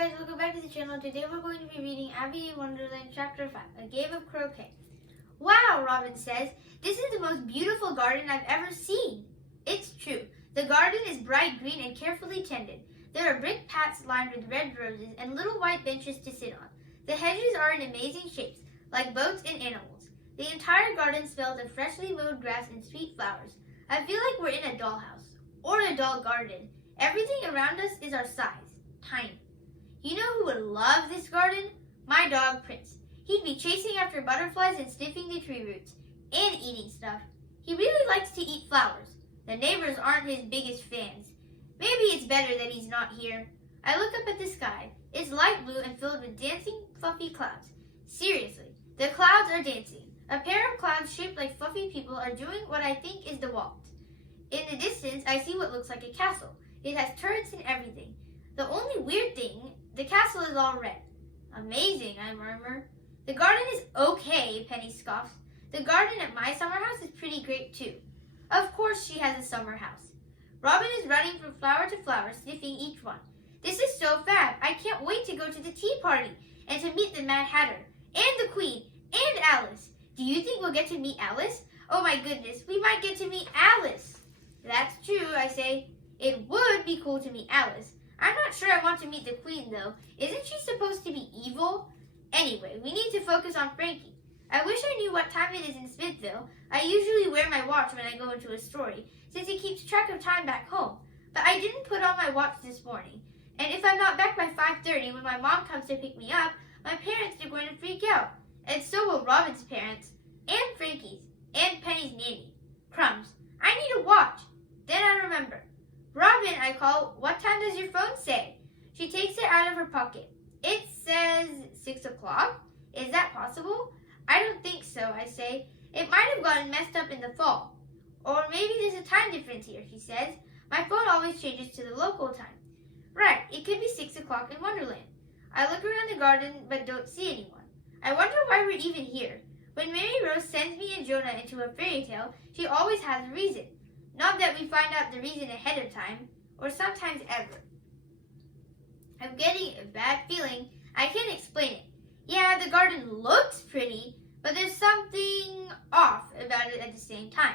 guys, welcome back to the channel. Today we're going to be reading Abby Wonderland Chapter 5, A Game of Croquet. Wow, Robin says, this is the most beautiful garden I've ever seen. It's true. The garden is bright green and carefully tended. There are brick paths lined with red roses and little white benches to sit on. The hedges are in amazing shapes, like boats and animals. The entire garden smells of freshly mowed grass and sweet flowers. I feel like we're in a dollhouse, or a doll garden. Everything around us is our size, tiny. You know who would love this garden? My dog, Prince. He'd be chasing after butterflies and sniffing the tree roots, and eating stuff. He really likes to eat flowers. The neighbors aren't his biggest fans. Maybe it's better that he's not here. I look up at the sky. It's light blue and filled with dancing, fluffy clouds. Seriously, the clouds are dancing. A pair of clouds shaped like fluffy people are doing what I think is the waltz. In the distance, I see what looks like a castle. It has turrets and everything. The only weird thing, the castle is all red. Amazing, I murmur. The garden is okay, Penny scoffs. The garden at my summer house is pretty great too. Of course she has a summer house. Robin is running from flower to flower, sniffing each one. This is so fab. I can't wait to go to the tea party and to meet the Mad Hatter and the Queen and Alice. Do you think we'll get to meet Alice? Oh my goodness, we might get to meet Alice. That's true, I say. It would be cool to meet Alice. I'm not sure I want to meet the Queen, though. Isn't she supposed to be evil? Anyway, we need to focus on Frankie. I wish I knew what time it is in Smithville. I usually wear my watch when I go into a story, since it keeps track of time back home. But I didn't put on my watch this morning. And if I'm not back by 5:30 when my mom comes to pick me up, my parents are going to freak out. And so will Robin's parents, and Frankie's, and Penny's nanny. Crumbs. I need a watch. Then I remember. Robin, I call, what time does your phone say? She takes it out of her pocket. It says 6 o'clock. Is that possible? I don't think so, I say. It might have gotten messed up in the fall. Or maybe there's a time difference here, she says. My phone always changes to the local time. Right, it could be 6 o'clock in Wonderland. I look around the garden but don't see anyone. I wonder why we're even here. When Mary Rose sends me and Jonah into a fairy tale, she always has a reason. Not that we find out the reason ahead of time, or sometimes ever. I'm getting a bad feeling. I can't explain it. Yeah, the garden looks pretty, but there's something off about it at the same time.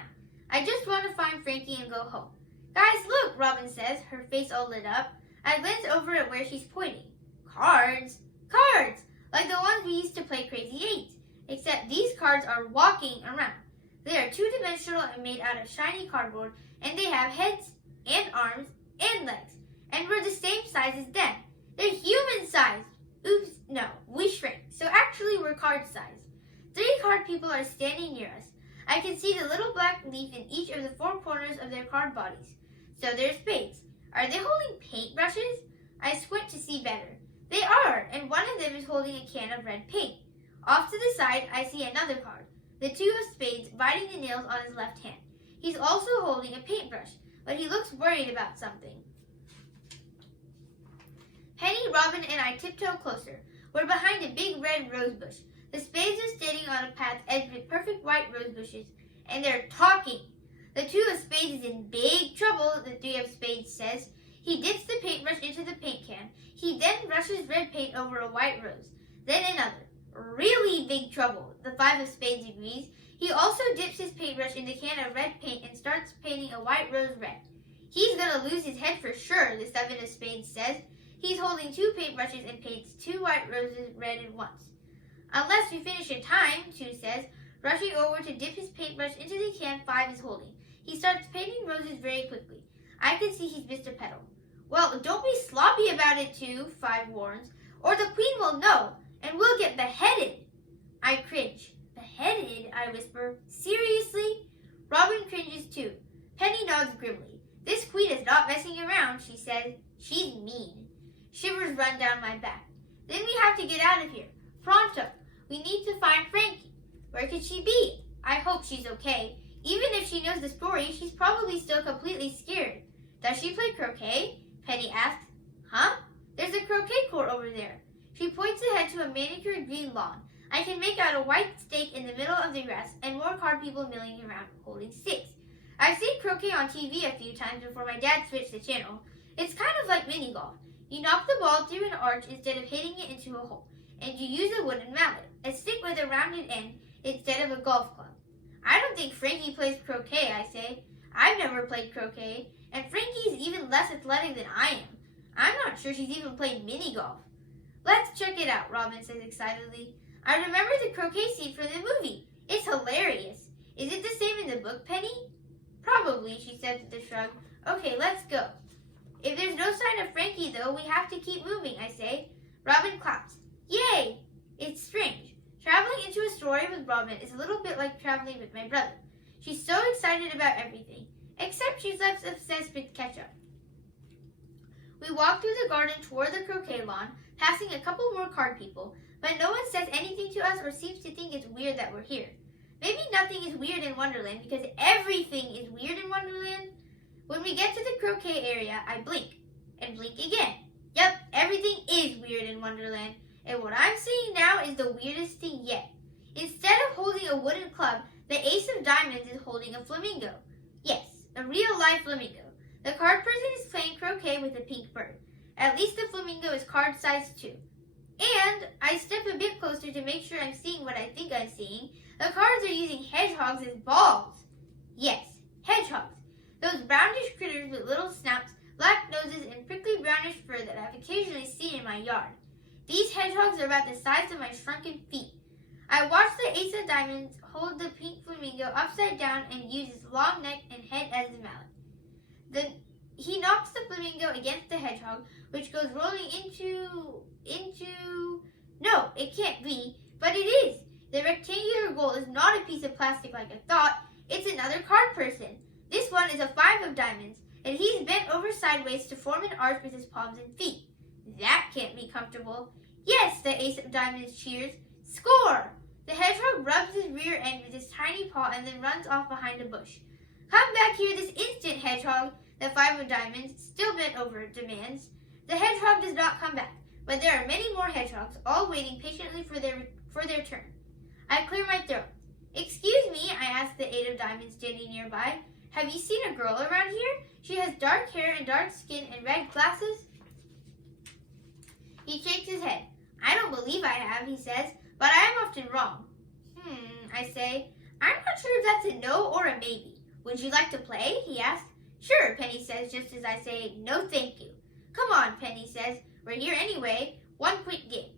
I just want to find Frankie and go home. Guys, look, Robin says, her face all lit up. I glance over at where she's pointing. Cards? Cards! Like the ones we used to play Crazy Eights, except these cards are walking around. They are two-dimensional and made out of shiny cardboard, and they have heads and arms and legs, and we're the same size as them. They're human-sized. Oops, no, we shrank, so actually we're card-sized. 3 card people are standing near us. I can see the little black leaf in each of the 4 corners of their card bodies. So they're spades. Are they holding paintbrushes? I squint to see better. They are, and one of them is holding a can of red paint. Off to the side, I see another card. The 2 of spades biting the nails on his left hand. He's also holding a paintbrush, but he looks worried about something. Penny, Robin, and I tiptoe closer. We're behind a big red rose bush. The spades are standing on a path edged with perfect white rose bushes, and they're talking. The 2 of spades is in big trouble, the 3 of spades says. He dips the paintbrush into the paint can. He then brushes red paint over a white rose. Then another. Really big trouble, the 5 of spades agrees. He also dips his paintbrush in the can of red paint and starts painting a white rose red. He's gonna lose his head for sure, the 7 of spades says. He's holding 2 paintbrushes and paints 2 white roses red at once. Unless we finish in time, 2 says, rushing over to dip his paintbrush into the can 5 is holding. He starts painting roses very quickly. I can see he's missed a petal. Well, don't be sloppy about it, 2, 5 warns, or the Queen will know. And we'll get beheaded. I cringe. Beheaded, I whisper. Seriously? Robin cringes too. Penny nods grimly. This Queen is not messing around, she says. She's mean. Shivers run down my back. Then we have to get out of here. Pronto. We need to find Frankie. Where could she be? I hope she's okay. Even if she knows the story, she's probably still completely scared. Does she play croquet? Penny asks. Huh? There's a croquet court over there. She points ahead to a manicured green lawn. I can make out a white stake in the middle of the grass and more card people milling around holding sticks. I've seen croquet on TV a few times before my dad switched the channel. It's kind of like mini golf. You knock the ball through an arch instead of hitting it into a hole, and you use a wooden mallet, a stick with a rounded end instead of a golf club. I don't think Frankie plays croquet, I say. I've never played croquet, and Frankie is even less athletic than I am. I'm not sure she's even played mini golf. Let's check it out, Robin says excitedly. I remember the croquet scene from the movie. It's hilarious. Is it the same in the book, Penny? Probably, she says with a shrug. Okay, let's go. If there's no sign of Frankie, though, we have to keep moving, I say. Robin claps. Yay! It's strange. Traveling into a story with Robin is a little bit like traveling with my brother. She's so excited about everything, except she's less obsessed with ketchup. We walk through the garden toward the croquet lawn, passing a couple more card people, but no one says anything to us or seems to think it's weird that we're here. Maybe nothing is weird in Wonderland because everything is weird in Wonderland. When we get to the croquet area, I blink and blink again. Yep, everything is weird in Wonderland, and what I'm seeing now is the weirdest thing yet. Instead of holding a wooden club, the ace of diamonds is holding a flamingo. Yes, a real-life flamingo. The card person is playing croquet with a pink bird. At least the flamingo is card-sized too. And I step a bit closer to make sure I'm seeing what I think I'm seeing. The cards are using hedgehogs as balls. Yes, hedgehogs. Those brownish critters with little snouts, black noses, and prickly brownish fur that I've occasionally seen in my yard. These hedgehogs are about the size of my shrunken feet. I watch the ace of diamonds hold the pink flamingo upside down and use its long neck and head as the mallet. Then he knocks the flamingo against the hedgehog, which goes rolling into... No, it can't be, but it is. The rectangular goal is not a piece of plastic like I thought. It's another card person. This one is a 5 of diamonds, and he's bent over sideways to form an arch with his palms and feet. That can't be comfortable. Yes, the ace of diamonds cheers. Score! The hedgehog rubs his rear end with his tiny paw and then runs off behind a bush. Come back here this instant, hedgehog, the 5 of diamonds, still bent over, demands. The hedgehog does not come back, but there are many more hedgehogs, all waiting patiently for their turn. I clear my throat. Excuse me, I ask the 8 of diamonds standing nearby. Have you seen a girl around here? She has dark hair and dark skin and red glasses. He shakes his head. I don't believe I have, he says, but I am often wrong. I say. I'm not sure if that's a no or a maybe. Would you like to play? He asks. Sure, Penny says just as I say, no thank you. Come on, Penny says. We're here anyway. One quick game.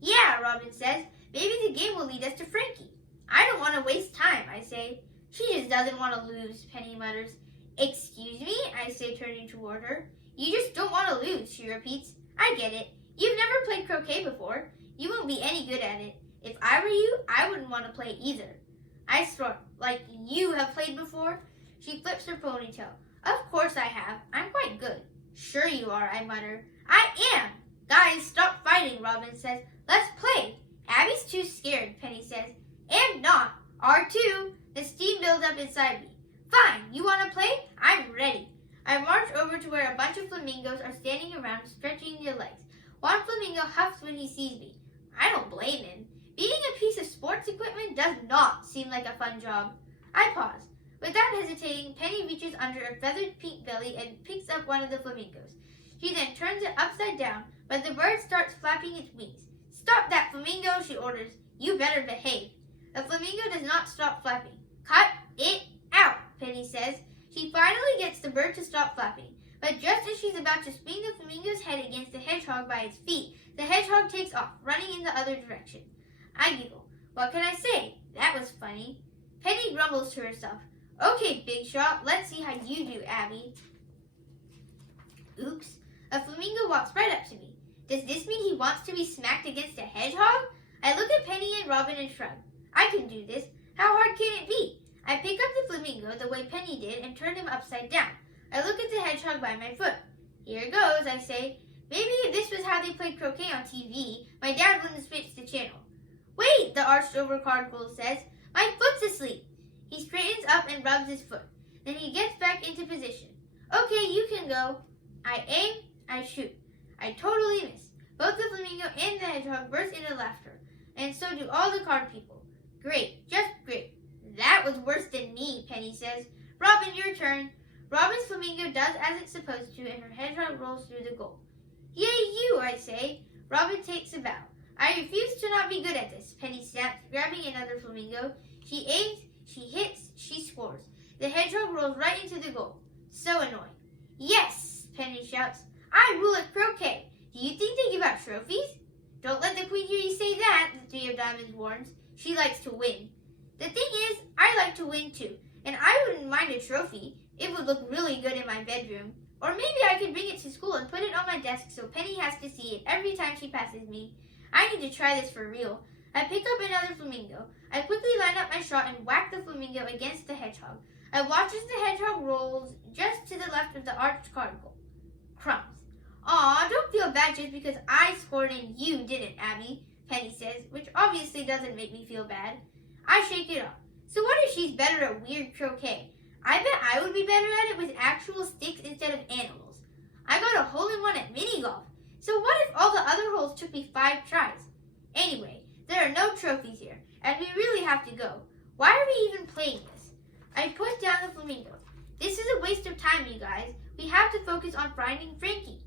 Yeah, Robin says. Maybe the game will lead us to Frankie. I don't want to waste time, I say. She just doesn't want to lose, Penny mutters. Excuse me, I say, turning toward her. You just don't want to lose, she repeats. I get it. You've never played croquet before. You won't be any good at it. If I were you, I wouldn't want to play either. I snort. Like you have played before? She flips her ponytail. Of course I have. I'm quite good. Sure you are, I mutter. I am. Guys, stop fighting, Robin says. Let's play. Abby's too scared, Penny says. Am not. R2. The steam builds up inside me. Fine. You want to play? I'm ready. I march over to where a bunch of flamingos are standing around, stretching their legs. One flamingo huffs when he sees me. I don't blame him. Being a piece of sports equipment does not seem like a fun job. I pause. Without hesitating, Penny reaches under a feathered pink belly and picks up one of the flamingos. She then turns it upside down, but the bird starts flapping its wings. Stop that, flamingo, she orders. You better behave. The flamingo does not stop flapping. Cut it out, Penny says. She finally gets the bird to stop flapping, but just as she's about to swing the flamingo's head against the hedgehog by its feet, the hedgehog takes off, running in the other direction. I giggle. What can I say? That was funny. Penny grumbles to herself. Okay, Big Shot, let's see how you do, Abby. Oops. A flamingo walks right up to me. Does this mean he wants to be smacked against a hedgehog? I look at Penny and Robin and shrug. I can do this. How hard can it be? I pick up the flamingo the way Penny did and turn him upside down. I look at the hedgehog by my foot. Here goes, I say. Maybe if this was how they played croquet on TV, my dad wouldn't switch the channel. Wait, the arched-over cardboard says. My foot's asleep. He straightens up and rubs his foot. Then he gets back into position. Okay, you can go. I aim, I shoot. I totally miss. Both the flamingo and the hedgehog burst into laughter, and so do all the card people. Great, just great. That was worse than me, Penny says. Robin, your turn. Robin's flamingo does as it's supposed to, and her hedgehog rolls through the goal. Yay you, I say. Robin takes a bow. I refuse to not be good at this, Penny snaps, grabbing another flamingo. She aims, she hits, she scores. The hedgehog rolls right into the goal. So annoying. Yes, Penny shouts. I rule at croquet. Do you think they give out trophies? Don't let the queen hear you say that, the Three of Diamonds warns. She likes to win. The thing is, I like to win too, and I wouldn't mind a trophy. It would look really good in my bedroom. Or maybe I could bring it to school and put it on my desk so Penny has to see it every time she passes me. I need to try this for real. I pick up another flamingo. I quickly line up my shot and whack the flamingo against the hedgehog. I watch as the hedgehog rolls just to the left of the arched card goal. Crumbs. Aw, don't feel bad just because I scored and you didn't, Abby, Penny says, which obviously doesn't make me feel bad. I shake it off. So what if she's better at weird croquet? I bet I would be better at it with actual sticks instead of animals. I got a hole-in-one at mini-golf. So what if all the other holes took me 5 tries? Anyway, there are no trophies here, and we really have to go. Why are we even playing this? I put down the flamingo. This is a waste of time, you guys. We have to focus on finding Frankie.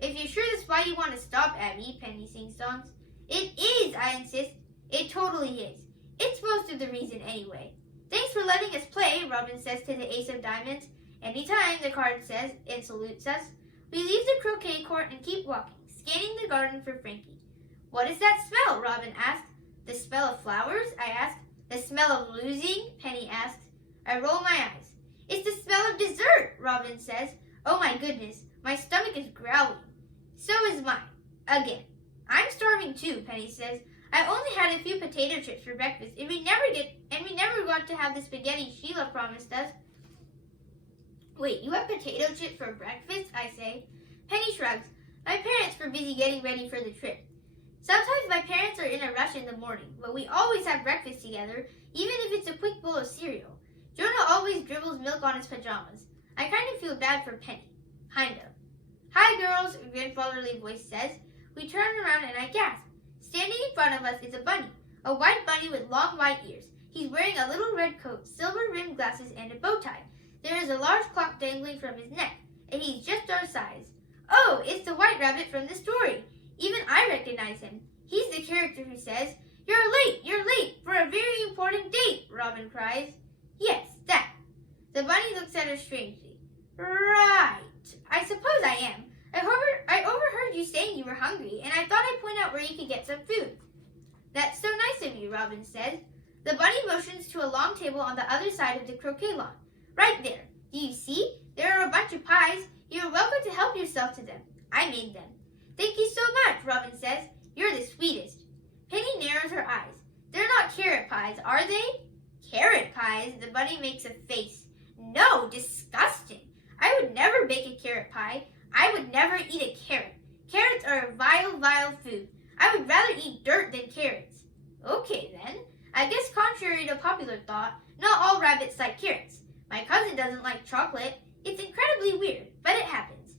If you're sure that's why you want to stop, Abby, Penny sing-songs. It is, I insist. It totally is. It's most of the reason anyway. Thanks for letting us play, Robin says to the Ace of Diamonds. Anytime, the card says, and salutes us. We leave the croquet court and keep walking, scanning the garden for Frankie. What is that smell? Robin asks. The smell of flowers? I ask. The smell of losing? Penny asks. I roll my eyes. It's the smell of dessert, Robin says. Oh my goodness, my stomach is growling. So is mine. Again. I'm starving too, Penny says. I only had a few potato chips for breakfast, and we never got to have the spaghetti Sheila promised us. Wait, you have potato chips for breakfast? I say. Penny shrugs. My parents were busy getting ready for the trip. Sometimes my parents are in a rush in the morning, but we always have breakfast together, even if it's a quick bowl of cereal. Jonah always dribbles milk on his pajamas. I kind of feel bad for Penny. Kind of. Hi, girls, a grandfatherly voice says. We turn around and I gasp. Standing in front of us is a bunny, a white bunny with long white ears. He's wearing a little red coat, silver-rimmed glasses, and a bow tie. There is a large clock dangling from his neck, and he's just our size. Oh, it's the white rabbit from the story. Even I recognize him. He's the character who says, you're late for a very important date, Robin cries. Yes, that. The bunny looks at her strangely. Right. I suppose I am. I overheard you saying you were hungry, and I thought I'd point out where you could get some food. That's so nice of you, Robin says. The bunny motions to a long table on the other side of the croquet lawn. Right there. Do you see? There are a bunch of pies. You're welcome to help yourself to them. I made them. Thank you so much, Robin says. You're the sweetest. Penny narrows her eyes. They're not carrot pies, are they? Carrot pies? The bunny makes a face. No, disgusting. I would never bake a carrot pie. I would never eat a carrot. Carrots are a vile, vile food. I would rather eat dirt than carrots. Okay, then. I guess contrary to popular thought, not all rabbits like carrots. My cousin doesn't like chocolate. It's incredibly weird, but it happens.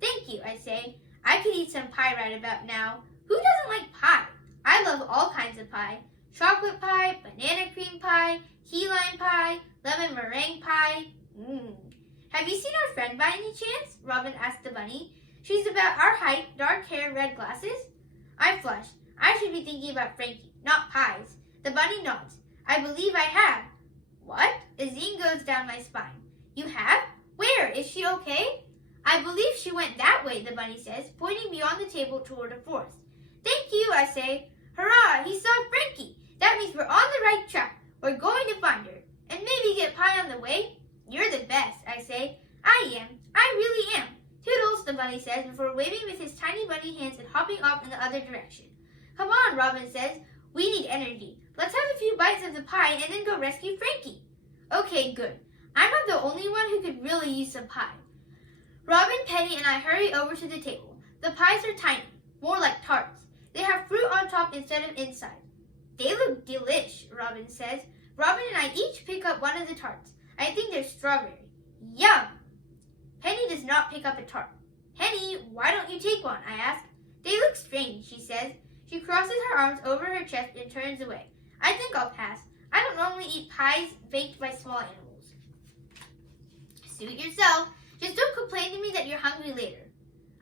Thank you, I say. I could eat some pie right about now. Who doesn't like pie? I love all kinds of pie. Chocolate pie, banana cream pie, key lime pie, lemon meringue pie. Have you seen our friend by any chance? Robin asked the bunny. She's about our height, dark hair, red glasses. I flush. I should be thinking about Frankie, not pies. The bunny nods. I believe I have. What? A zing goes down my spine. You have? Where? Is she okay? I believe she went that way, the bunny says, pointing beyond the table toward a forest. Thank you, I say. Hurrah, he saw Frankie. That means we're on the right track. We're going to find her. And maybe get pie on the way. You're the best, I say. I am. I really am. Toodles, the bunny says, before waving with his tiny bunny hands and hopping off in the other direction. Come on, Robin says. We need energy. Let's have a few bites of the pie and then go rescue Frankie. Okay, good. I'm not the only one who could really use some pie. Robin, Penny, and I hurry over to the table. The pies are tiny, more like tarts. They have fruit on top instead of inside. They look delish, Robin says. Robin and I each pick up one of the tarts. I think they're strawberry. Yum! Penny does not pick up a tart. Penny, why don't you take one? I ask. They look strange, she says. She crosses her arms over her chest and turns away. I think I'll pass. I don't normally eat pies baked by small animals. Suit yourself. Just don't complain to me that you're hungry later.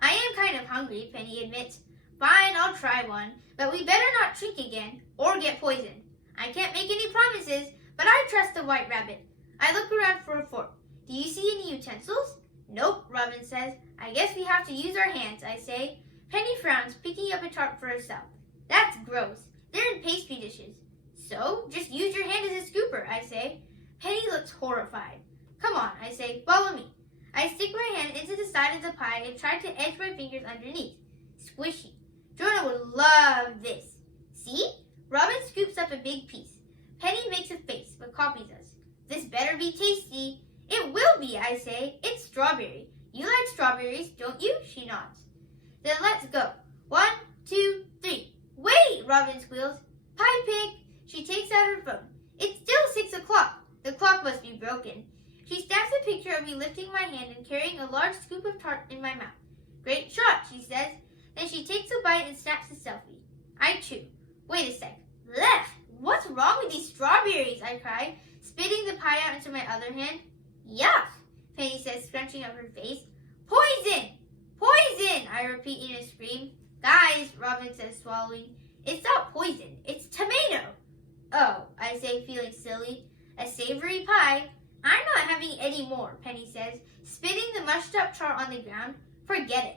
I am kind of hungry, Penny admits. Fine, I'll try one, but we better not shrink again or get poisoned. I can't make any promises, but I trust the White Rabbit. I look around for a fork. Do you see any utensils? Nope, Robin says. I guess we have to use our hands, I say. Penny frowns, picking up a tart for herself. That's gross. They're in pastry dishes. So, just use your hand as a scooper, I say. Penny looks horrified. Come on, I say, follow me. I stick my hand into the side of the pie and try to edge my fingers underneath. Squishy. Jonah would love this. See? Robin scoops up a big piece. Penny makes a face, but copies us. This better be tasty. It will be, I say. It's strawberry. You like strawberries, don't you? She nods. Then let's go. 1, 2, 3. Wait, Robin squeals. Pie Pig. She takes out her phone. It's still 6 o'clock. The clock must be broken. She snaps a picture of me lifting my hand and carrying a large scoop of tart in my mouth. Great shot, she says. Then she takes a bite and snaps a selfie. I chew. Wait a sec. Blech! What's wrong with these strawberries? I cry, spitting the pie out into my other hand. Yuck! Penny says, scrunching up her face. Poison! Poison! I repeat in a scream. Guys, Robin says, swallowing. It's not poison. It's tomato. Oh, I say, feeling silly. A savory pie. I'm not having any more, Penny says, spitting the mushed up tart on the ground. Forget it.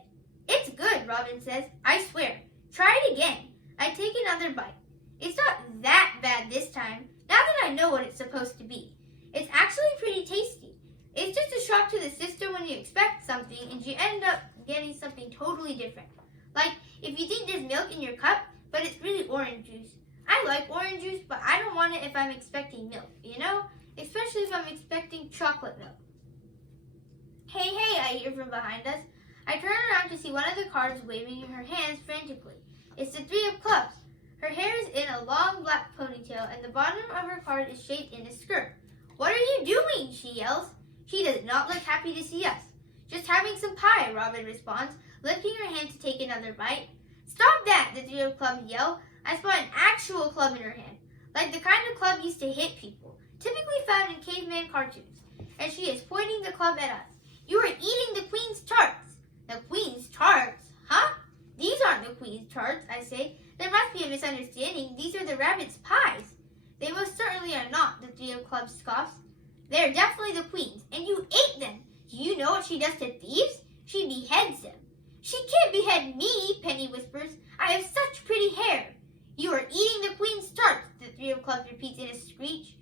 It's good, Robin says. I swear. Try it again. I take another bite. It's not that bad this time, now that I know what it's supposed to be. It's actually pretty tasty. It's just a shock to the system when you expect something and you end up getting something totally different. Like if you think there's milk in your cup, but it's really orange juice. I like orange juice, but I don't want it if I'm expecting milk, you know? Especially if I'm expecting chocolate milk. Hey, hey, I hear from behind us. I turn around to see one of the cards waving in her hands frantically. It's the 3 of clubs. Her hair is in a long black ponytail and the bottom of her card is shaped in a skirt. What are you doing? She yells. She does not look happy to see us. Just having some pie, Robin responds, lifting her hand to take another bite. Stop that, the 3 of clubs yell. I spot an actual club in her hand, like the kind of club used to hit people, typically found in caveman cartoons, and she is pointing the club at us. You are eating the Queen's tarts. The Queen's tarts? Huh? These aren't the Queen's tarts, I say. There must be a misunderstanding. These are the rabbit's pies. They most certainly are not, the 3 of clubs scoffs. They're definitely the Queen's, and you ate them. Do you know what she does to thieves? She beheads them. She can't behead me, Penny whispers. I have such pretty hair. You are eating the Queen's tarts, the 3 of clubs repeats in a screech.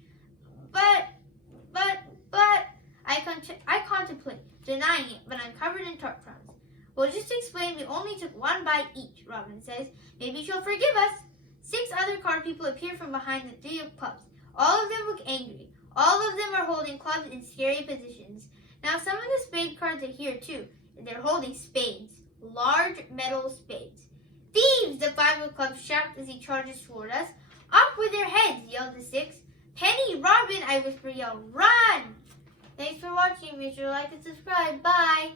But, I contemplate denying it, but I'm covered in tart crumbs. Well, just explain we only took one bite each, Robin says. Maybe she'll forgive us. 6 other card people appear from behind the 3 of clubs. All of them look angry. All of them are holding clubs in scary positions. Now some of the spade cards are here too. They're holding spades. Large metal spades. Thieves! The 5 of clubs shouts as he charges toward us. Off with their heads, yelled the 6. Penny, Robin, I whisper, yell, run! Thanks for watching. Make sure to like and subscribe. Bye!